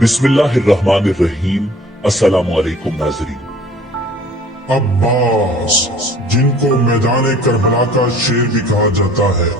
बिस्मिल्लाहिर्रहमानिर्रहीम। अस्सलाम वालेकुम नाज़रीन। अब्बास, जिनको मैदान करबला का शेर भी कहा जाता है,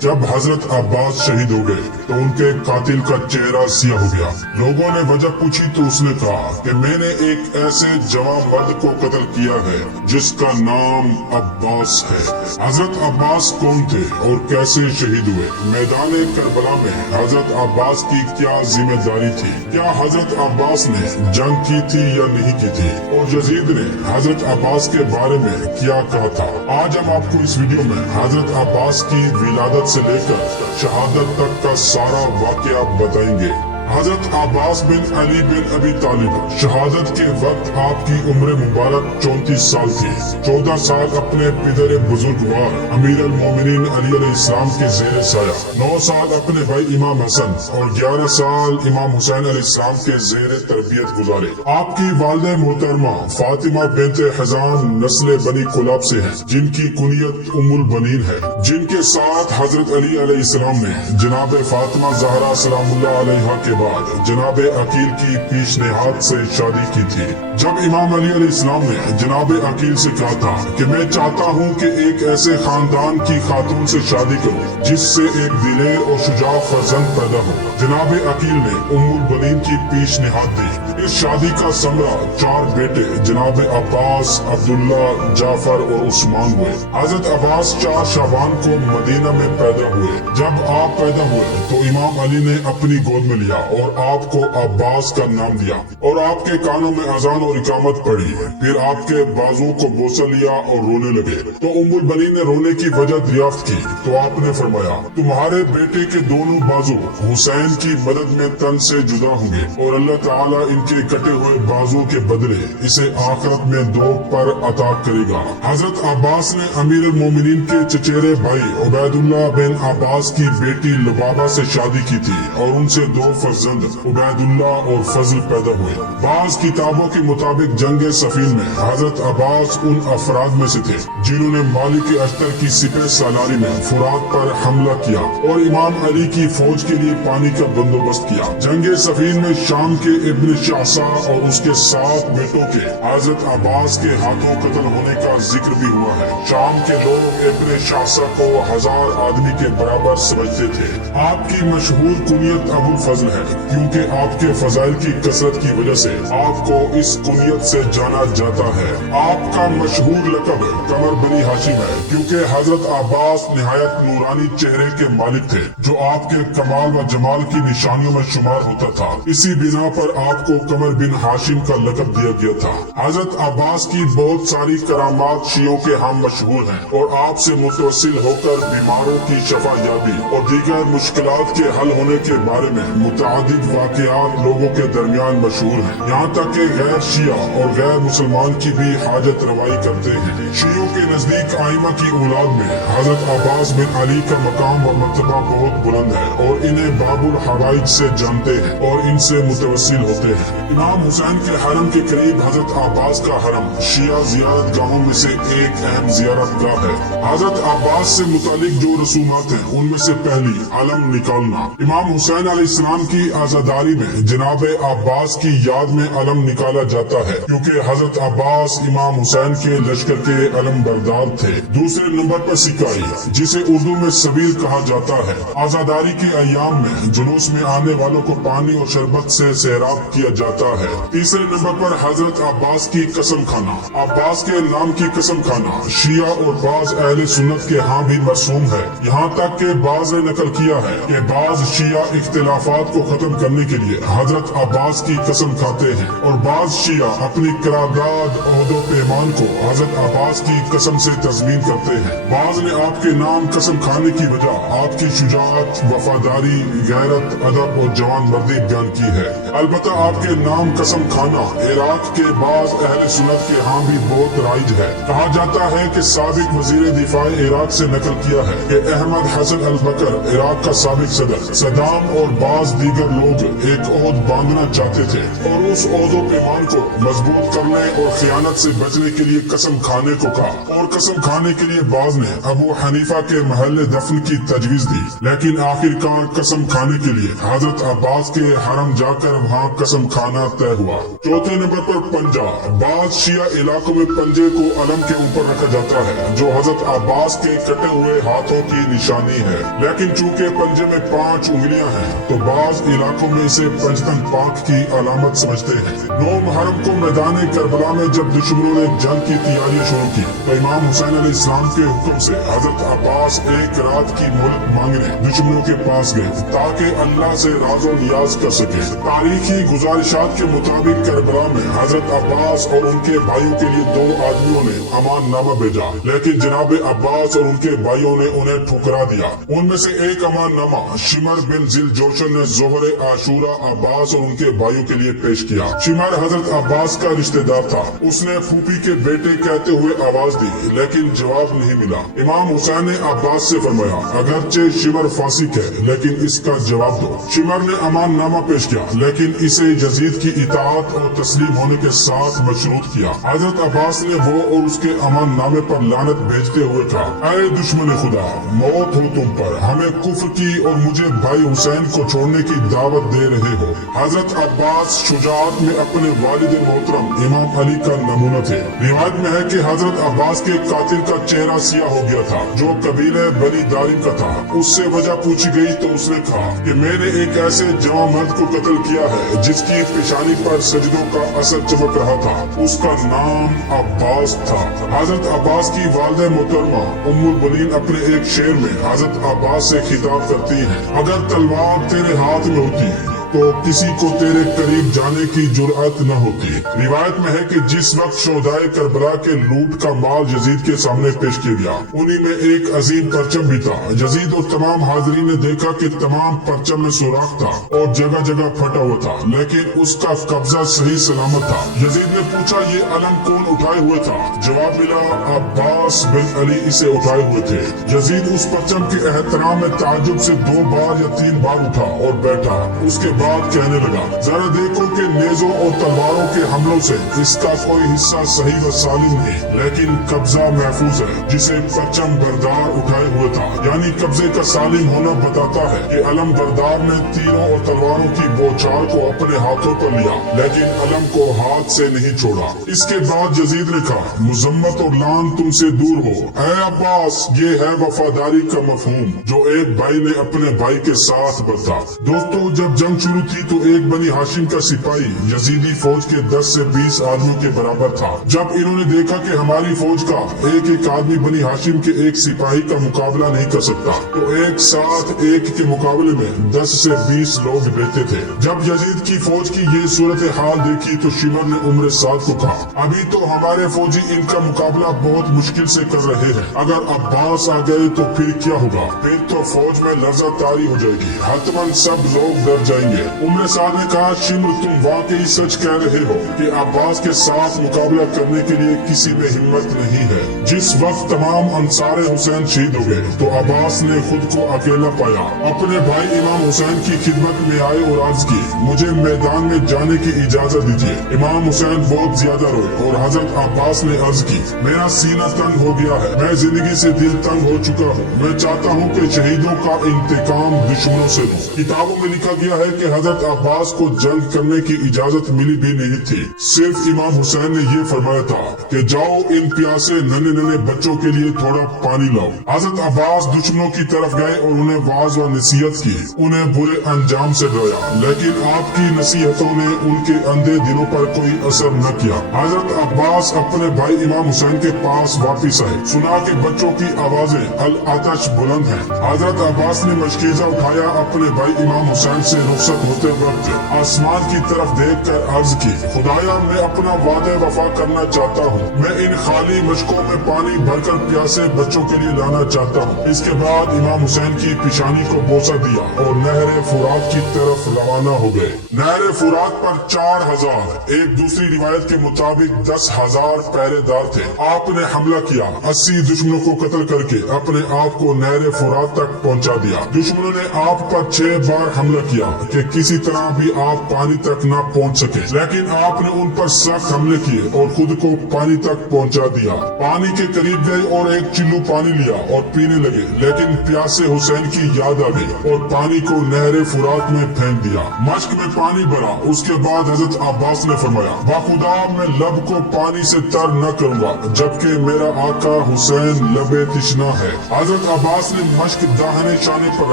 जब हजरत अब्बास शहीद हो गए तो उनके कातिल का चेहरा सियाह हो गया। लोगों ने वजह पूछी तो उसने कहा कि मैंने एक ऐसे जवान मर्द को कत्ल किया है जिसका नाम अब्बास है। हजरत अब्बास कौन थे और कैसे शहीद हुए? मैदान करबला में हजरत अब्बास की क्या जिम्मेदारी थी? क्या हजरत अब्बास ने जंग की थी या नहीं की थी? और यजीद ने हजरत अब्बास के बारे में क्या कहा था? आज हम आपको इस वीडियो में हजरत अब्बास की विलादत से लेकर शहादत तक का सारा वाकया बताएंगे। हजरत अब्बास बिन अली बिन अबी तालिब शहादत के वक्त आपकी उम्र मुबारक 34 साल थी। 14 साल अपने पिदर बुजुर्गवार अमीर अल मोमिनीन अली अलैहिस्सलाम के ज़ेर साया, 9 साल अपने भाई इमाम हसन और 11 साल इमाम हुसैन अलैहिस्सलाम के ज़ेर तरबियत गुजारे। आपकी वालिदा मोहतरमा फातिमा बिन्त हज़ान नस्ल बनी कुलाब से है, जिनकी कुनियत उम्मुल बनीन है, जिनके साथ हजरत अली अलैहिस्सलाम ने जनाब फातिमा ज़हरा सलामुल्लाह अलैहा के बाद जनाब अकील की पीशनेहाद से शादी की थी। जब इमाम अली अलैहिस्सलाम ने जनाब अकील से कहा था कि मैं चाहता हूँ कि एक ऐसे खानदान की खातून से शादी करूँ जिससे एक दिलेर और शुजा फर्जंद पैदा हो, जनाब अकील ने उम्मुल बनीन की पीशनेहाद दी। इस शादी का समरा 4 बेटे जनाब अब्बास, अब्दुल्ला, जाफर और उस्मान हुए। हजरत अब्बास 4 शाबान को मदीना में पैदा हुए। जब आप पैदा हुए तो इमाम अली ने अपनी गोद में लिया और आपको अब्बास का नाम दिया और आपके कानों में अजान और इकामत पड़ी। फिर आपके बाजुओं को बोसा लिया और रोने लगे तो उम्मुल बनीन ने रोने की वजह दरियाफ्त की तो आपने फरमाया, तुम्हारे बेटे के दोनों बाजू हुसैन की मदद में तन से जुदा होंगे और अल्लाह ताला इनके कटे हुए बाजुओं के बदले इसे आखिरत में 2 पर अता करेगा। हजरत अब्बास ने अमीर अल मोमिनीन के चचेरे भाई उबैदुल्लाह बिन अब्बास की बेटी लुबाबा से शादी की थी और उनसे 2 फर्जंद उबैदुल्लाह और फजल पैदा हुए। बाज किताबों के मुताबिक जंग सफीन में हजरत अब्बास उन अफराद में से थे जिन्होंने मालिक अख्तर की सिपह सालारी में फुरात पर हमला किया और इमाम अली की फौज के लिए पानी का बंदोबस्त किया। जंग सफीन में शाम के इब्न शासा और उसके 7 बेटों के हजरत अब्बास के हाथों कत्ल होने का जिक्र भी हुआ है। शाम के लोग इब्न शासा को 1000 आदमी के बराबर समझते थे। आपकी मशहूर कुनियत अबुल फजल है क्योंकि आपके फजाइल की कसरत की वजह से आपको इस कुनियत से जाना जाता है। आपका मशहूर लक़ब कमर बनी हाशिम है क्योंकि हजरत अब्बास निहायत नूरानी चेहरे के मालिक थे जो आपके कमाल व जमाल की निशानियों में शुमार होता था। इसी बिना पर आपको कमर बिन हाशिम का लक़ब दिया गया था। हजरत अब्बास की बहुत सारी करामात शियों के हम मशहूर हैं और आपसे मुतवस्सिल होकर बीमारों की शफा याबी और दीगर मुश्किलात के हल होने के बारे में मुतअद्दिद वाक़यात लोगों के दरमियान मशहूर हैं। यहाँ तक कि गैर शिया और गैर मुसलमान की भी हाजत रवाई करते हैं। शियों के नजदीक आइमा की औलाद में हजरत अब्बास बिन अली का मकाम व मर्तबा बहुत बुलंद है और इन्हें बाबुल हवाइज से जानते हैं और इनसे मुतवस्सिल होते हैं। इमाम हुसैन के हरम के करीब हजरत अब्बास का हरम शिया जियारत गाहों में से एक अहम जियारत गाह है। हजरत अब्बास से मुतालिक जो रसूमात हैं उनमें से पहली अलम निकालना। इमाम हुसैन अलैहिस्सलाम की आजादारी में जनाब अब्बास की याद में अलम निकाला जाता है क्योंकि हजरत अब्बास इमाम हुसैन के लश्कर के अलम बरदार थे। दूसरे नंबर पर सिकाई, जिसे उर्दू में सबील कहा जाता है। आजादारी के अयाम में जुलूस में आने वालों को पानी और शरबत से सैराब किया जाता है। तीसरे नंबर पर हजरत अब्बास की कसम खाना। अब्बास के नाम की कसम खाना शिया और बाज अहले सुन्नत के यहाँ भी मरसूम है। यहाँ तक के बाज ने नकल किया है कि बाज शिया इख्तिलाफात को खत्म करने के लिए हजरत अब्बास की कसम खाते हैं और बाज शिया अपनी करारदाद ओहदो पैमान को हजरत अब्बास की कसम से तस्मीन करते हैं। बाज ने आपके नाम कसम खाने की वजह आपकी शुजाअत, वफादारी, गैरत, अदब और जवान मर्दी बयान की है। अलबत्ता आपके नाम कसम खाना इराक के बाज अहले सुन्नत के यहाँ भी बहुत राइज है। कहा जाता है कि साबिक वजीर दिफा इराक से नकल किया है कि अहमद हसन अल बकर इराक का साबिक सदर सदाम और बाज दीगर लोग एक ओहद बांधना चाहते थे और उस ओहदो पैमान को मजबूत करने और खियानत से बचने के लिए कसम खाने को कहा और कसम खाने के लिए बाज ने अबू हनीफा के महल दफन की तजवीज दी, लेकिन लेकिन आखिरकार कसम खाने के लिए हजरत अब्बास के हरम जाकर वहाँ कसम खाना तय हुआ। चौथे नंबर पर पंजा। बाज शिया इलाकों में पंजे को अलम के ऊपर रखा जाता है, जो हजरत अब्बास के कटे हुए हाथों की निशानी है। लेकिन चूंकि पंजे में 5 उंगलियां हैं, तो बाज इलाकों में इसे पंजतन पाक की अलामत समझते हैं। 9 मुहर्रम को मैदान करबला में जब दुश्मनों ने जंग की तैयारियां शुरू की, तो इमाम हुसैन अलैहिस्सलाम के हुक्म से हजरत अब्बास एक रात की मोहलत मांगने दुश्मनों के पास गए, ताकि अल्लाह से राज़ो नियाज कर सके। तारीखी गुजारिशात के मुताबिक करबला में हजरत अब्बास और उनके भाइयों के लिए 2 आदमियों ने अमान नामा भेजा, लेकिन जनाब अब्बास और उनके भाइयों ने उन्हें ठुकरा दिया। उनमें से एक अमान नामा शिमर बिन जिल जोशन ने जोहरे आशूरा अब्बास और उनके भाइयों के लिए पेश किया। शिमर हजरत अब्बास का रिश्तेदार था। उसने फूफी के बेटे कहते हुए आवाज दी, लेकिन जवाब नहीं मिला। इमाम हुसैन ने अब्बास से फरमाया, अगरचे शिमर फासिक है, लेकिन इसका जवाब दो। शिमर ने अमान नामा पेश किया, लेकिन इसे यजीद की इताअत और तस्लीम होने के साथ मशरूत किया। हजरत अब्बास ने वो और उसके अमान नामे पर लानत भेजते हुए कहा, ऐ दुश्मन खुदा, मौत हो तुम पर, हमें कुफ्र की और मुझे भाई हुसैन को छोड़ने की दावत दे रहे हो। हजरत अब्बास शुजाअत में अपने वालिद मोहतरम इमाम अली का नमूना थे। रिवायत में है कि हजरत अब्बास के कातिल का चेहरा सियाह हो गया था, जो कबीले बनी दारिम का था। उससे वजह पूछी गई तो उसने कहा कि मैंने एक ऐसे जवां मर्द को कत्ल किया है जिसकी पेशानी पर सजदों का असर चमक रहा था। उसका नाम अब्बास था। हजरत अब्बास की वालिदा मोहतरमा उम्मुल बनीन अपने एक शेर में हजरत अब्बास से खिताब करती हैं, अगर तलवार तेरे हाथ में होती तो किसी को तेरे करीब जाने की जुर्अत न होती। रिवायत में है कि जिस वक्त शोहदाए करबला के लूट का माल यजीद के सामने पेश किया गया, उन्हीं में एक अजीम परचम भी था। यजीद और तमाम हाजरीन ने देखा कि तमाम परचम में सुराख था और जगह जगह फटा हुआ था, लेकिन उसका कब्जा सही सलामत था। यजीद ने पूछा, ये अलम कौन उठाए हुए था? जवाब मिला, अब्बास बिन अली इसे उठाए हुए थे। यजीद उस परचम के एहतराम में ताज्जुब से 2 बार या 3 बार उठा और बैठा। उसके बाद कहने लगा, जरा देखो कि नेज़ों और तलवारों के हमलों से इसका कोई हिस्सा सही व सालिम नहीं, लेकिन कब्जा महफूज है, जिसे परचम बरदार उठाए हुए था। यानी कब्जे का सालिम होना बताता है कि अलम बरदार ने तीरों और तलवारों की बौछार को अपने हाथों पर लिया, लेकिन अलम को हाथ से नहीं छोड़ा। इसके बाद यजीद ने कहा, मुजम्मत और लान तुमसे दूर हो। ऐ अब्बास, ये है वफादारी का मफहूम जो एक भाई ने अपने भाई के साथ बरता। दोस्तों, जब जंग शुरू थी तो एक बनी हाशिम का सिपाही यजीदी फौज के 10 से 20 आदमियों के बराबर था। जब इन्होंने देखा कि हमारी फौज का एक आदमी बनी हाशिम के एक सिपाही का मुकाबला नहीं कर सकता, तो एक साथ एक के मुकाबले में 10 से 20 लोग रहते थे। जब यजीद की फौज की ये सूरत हाल देखी तो शिमर ने उम्र साद को कहा, अभी तो हमारे फौजी इनका मुकाबला बहुत मुश्किल से कर रहे हैं, अगर अब्बास आ गए तो फिर क्या होगा? फिर तो फौज में लर्जा तारी हो जाएगी, हतमन सब लोग डर जाएंगे। उम्र साद ने कहा, शिमर तुम वाकई सच कह रहे हो कि अब्बास के साथ मुकाबला करने के लिए किसी में हिम्मत नहीं है। जिस वक्त तमाम अंसारे हुसैन शहीद हो गए तो अब्बास ने खुद को अकेला पाया। अपने भाई इमाम हुसैन की खिदमत में आए और अर्ज की, मुझे मैदान में जाने की इजाजत दीजिए। इमाम हुसैन बहुत ज्यादा रोए और हजरत अब्बास ने अर्ज की, मेरा सीना तंग हो गया है, मैं जिंदगी से दिल तंग हो चुका हूँ, मैं चाहता हूँ कि शहीदों का इंतकाम दुश्मनों से लूं। किताबों में लिखा गया है कि हजरत अब्बास को जंग करने की इजाजत मिली भी नहीं थी। सिर्फ इमाम हुसैन ने ये फरमाया था कि जाओ इन प्यासे नन्हे नन्हे बच्चों के लिए थोड़ा पानी लाओ। हजरत अब्बास दुश्मनों की तरफ गए और उन्हें वाज व नसीहत की, उन्हें बुरे अंजाम से डराया, लेकिन आपकी नसीहतों ने उनके अंधे दिलों पर कोई असर न किया। हजरत अब्बास अपने भाई इमाम हुसैन के पास वापिस आए, सुना कि बच्चों की आवाजें अल आतश बुलंद हैं। हजरत अब्बास ने मशकीजा उठाया, अपने भाई इमाम हुसैन से रुखसत होते वक्त आसमान की तरफ देखकर अर्ज की, खुदाया मैं अपना वादे वफा करना चाहता हूँ, मैं इन खाली मशकों में पानी भरकर प्यासे बच्चों के लिए लाना चाहता हूँ। इसके बाद इमाम हुसैन की पेशानी को बोसा दिया और नहर फुरात की तरफ रवाना हो गए। नहर फुरात पर 4000, एक दूसरी रिवायत के मुताबिक 10,000 पहरेदार थे। आपने हमला किया, 80 दुश्मनों को कत्ल करके अपने आप को नहर फुरात तक पहुँचा दिया। दुश्मनों ने आप पर 6 बार हमला किया कि किसी तरह भी आप पानी तक न पहुंच सके, लेकिन आपने उन पर सख्त हमले किए और खुद को पानी तक पहुंचा दिया। पानी के करीब गए और एक चिल्लू पानी लिया और पीने लगे, लेकिन प्यासे हुसैन की याद आ गई और पानी को नहरे फुरात में फेंक दिया। मश्क में पानी भरा। उसके बाद हजरत अब्बास ने फरमाया, बाखुदा मैं लब को पानी से तर न करूंगा जबकि मेरा आका हुसैन लबे तिश्ना है। हजरत अब्बास ने मश्क दाहिने शाने पर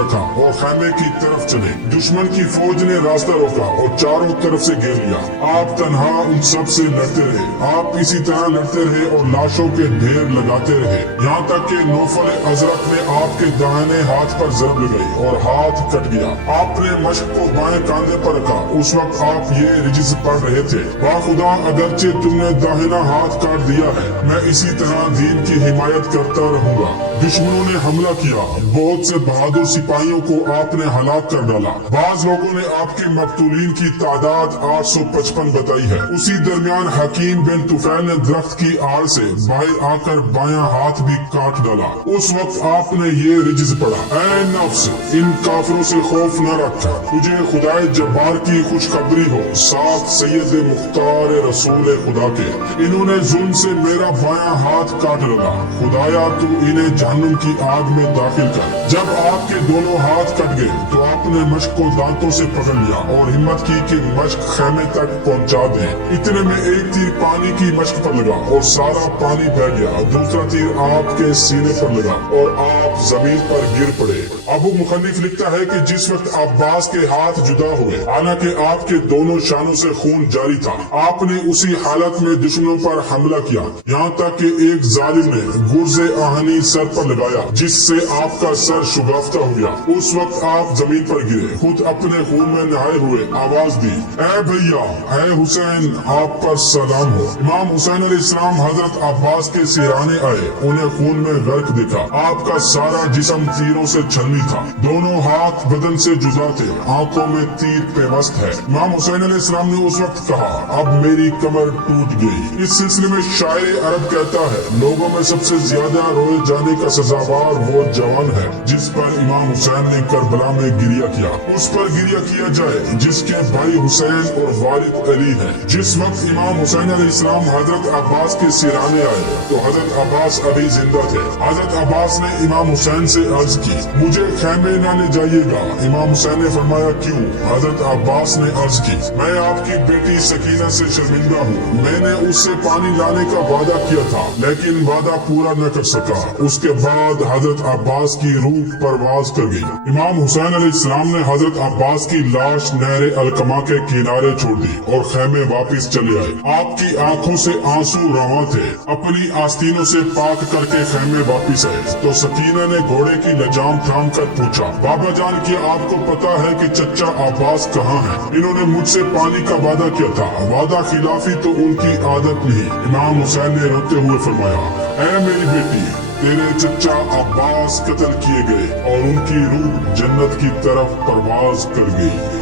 रखा और खैमे की तरफ चले। दुश्मन की फौज ने रास्ता रोका और चारों तरफ से घेर लिया। आप तन्हा उन सब से लड़ते रहे। आप इसी तरह लड़ते रहे और लाशों के ढेर लगाते रहे, यहाँ तक कि नौफल अजरक ने आपके दाहिने हाथ पर जरब लगाई और हाथ कट गया। आपने मश्क को बाएं कांधे पर रखा। उस वक्त आप ये रिजिज पढ़ रहे थे, बाखुदा अगरचे तुमने दाहिना हाथ काट दिया है, मैं इसी तरह दीन की हिमायत करता रहूंगा। दुश्मनों ने हमला किया। बहुत से बहादुर सिपाहियों को आपने हलाक कर डाला। बाज लोगों ने आपके मकतूलीन की तादाद 855 बताई है। उसी दरमियान हकीम बिन तुफैल ने दरख्त की आड़ से बाहर आकर बायां हाथ भी काट डाला। उस वक्त आपने ये रिजिज पढ़ा, ऐ नफ्स इन काफिरों से खौफ न रखा, तुझे खुदाए जब्बार की खुशखबरी हो, साथ सैयद मुख्तार रसूल खुदा के, इन्होंने जुल्म से मेरा बायां हाथ काट डाला। खुदाया तू इन्हें जहन्नुम की आग में दाखिल कर। जब आपके दोनों हाथ कट गए तो आपने मश्क को दांतों से पकड़ लिया और हिम्मत की कि मश्क खैमे तक पहुंचा दे। इतने में एक तीर पानी की मश्क पर लगा और सारा पानी बह गया। दूसरा तीर आपके सीने पर लगा और आप जमीन पर गिर पड़े। अबू मुखन्निफ लिखता है कि जिस वक्त अब्बास के हाथ जुदा हुए, हालांकि आपके दोनों शानों से खून जारी था, आपने उसी हालत में दुश्मनों पर हमला किया, यहाँ तक कि एक जालिम ने गुर्ज़े आहनी सर पर लगाया जिससे आपका सर शुगाफ्ता हो गया। उस वक्त आप जमीन पर गिरे, खुद अपने खून में नहाए हुए आवाज दी, ऐ भैया, ऐ हुसैन, आप पर सलाम हो। इमाम हुसैन अलैहिस्सलाम हजरत अब्बास के सिराने आए, उन्हें खून में गर्क देखा। आपका सारा जिस्म तीरों से छलनी था, दोनों हाथ बदन से जुदा थे, आंखों में तीर पेवस्त है। इमाम हुसैन अलैहिस्सलाम ने उस वक्त कहा, अब मेरी कमर टूट गई। इस सिलसिले में शायर अरब कहता है, लोगों में सबसे ज्यादा रोए जाने का सजावार वो जवान है जिस पर इमाम हुसैन ने करबला में गिरिया किया। उस पर गिरिया किया जाए जिसके भाई हुसैन और वालिद अली हैं। जिस वक्त इमाम हुसैन अलैहिस्सलाम हजरत अब्बास के सिराने आए तो हजरत अब्बास अभी जिंदा थे। हजरत अब्बास ने इमाम हुसैन से अर्ज की, मुझे खैमे न ले जाइएगा। इमाम हुसैन ने फरमाया, क्यों? हजरत अब्बास ने अर्ज की, मैं आपकी बेटी सकीना से शर्मिंदा हूँ। मैंने उससे पानी लाने का वादा किया था लेकिन वादा पूरा न कर सका। उसके बाद हजरत अब्बास की रूह परवाज कर गई। इमाम हुसैन अलैहिस्सलाम ने हजरत अब्बास की लाश नहरे अलकमा के किनारे छोड़ दी और खैमे वापस चले आए। आपकी आंखों से आंसू रवा थे। अपनी आस्तीनों से पाक करके खैमे वापस आए तो सकीना ने घोड़े की लजाम थाम कर पूछा, बाबा जान, क्या आपको पता है कि चचा अब्बास कहाँ है? इन्होंने मुझसे पानी का वादा किया था, वादा खिलाफी तो उनकी आदत नहीं। इमाम हुसैन ने रोते हुए फरमाया, ऐ मेरी बेटी, तेरे चचा अब्बास कत्ल किए गए और उनकी रूह जन्नत की तरफ परवाज कर गई।